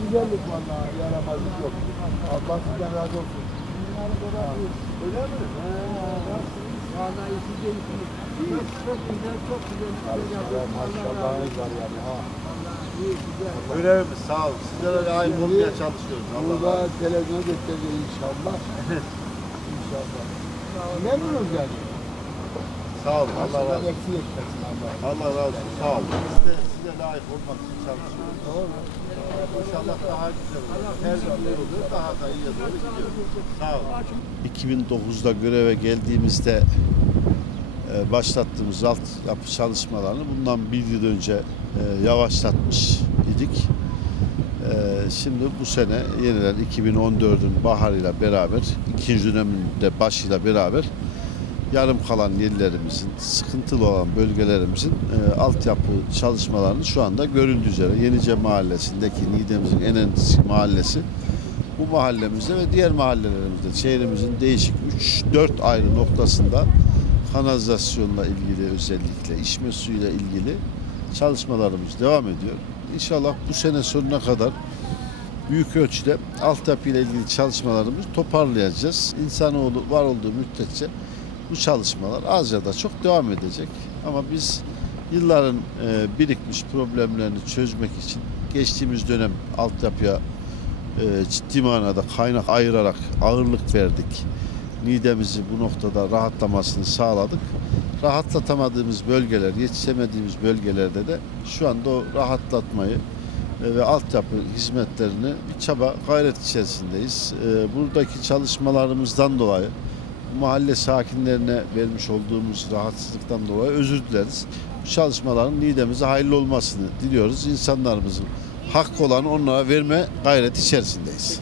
güzellik vallahi yaramazlık yok. Allah sizden razı olsun. Öyle mi? Vallahi işi değişmiş. Çok, çok güzel, çok güzel. Maşallah maşallahınız var yani ha. Görevimiz sağ olun. Sizlere layık olmaya çalışıyoruz. Allah Burada televizyon göstereceğiz inşallah. inşallah. Memnunuz yani. Sağ olun. Allah razı olsun. etmesin Allah. Allah razı olsun. Sağ olun. Biz de size layık olmak için çalışıyoruz. Doğru. İnşallah daha güzel olur. Her iyi olur. Daha da doğru gidiyoruz. Sağ olun. 2009'da göreve geldiğimizde e, başlattığımız altyapı çalışmalarını bundan bir yıl önce e, yavaşlatmış idik. E, Şimdi bu sene yeniden 2014'ün baharıyla beraber, ikinci döneminde başıyla beraber yarım kalan yerlerimizin, sıkıntılı olan bölgelerimizin e, altyapı çalışmalarını şu anda görüldüğü üzere Yenice Mahallesi'ndeki Niğde'mizin en eski mahallesi bu mahallemizde ve diğer mahallelerimizde şehrimizin değişik 3-4 ayrı noktasında kanalizasyonla ilgili özellikle içme suyuyla ilgili çalışmalarımız devam ediyor. İnşallah bu sene sonuna kadar büyük ölçüde altyapı ile ilgili çalışmalarımızı toparlayacağız. İnsanoğlu var olduğu müddetçe bu çalışmalar az ya da çok devam edecek. Ama biz yılların e, birikmiş problemlerini çözmek için geçtiğimiz dönem altyapıya e, ciddi manada kaynak ayırarak ağırlık verdik. Niğdemizi bu noktada rahatlamasını sağladık. Rahatlatamadığımız bölgeler, yetişemediğimiz bölgelerde de şu anda o rahatlatmayı e, ve altyapı hizmetlerini bir çaba gayret içerisindeyiz. E, Buradaki çalışmalarımızdan dolayı mahalle sakinlerine vermiş olduğumuz rahatsızlıktan dolayı özür dileriz. Çalışmaların Niğde'mize hayırlı olmasını diliyoruz. İnsanlarımızın hakkı olan onlara verme gayreti içerisindeyiz.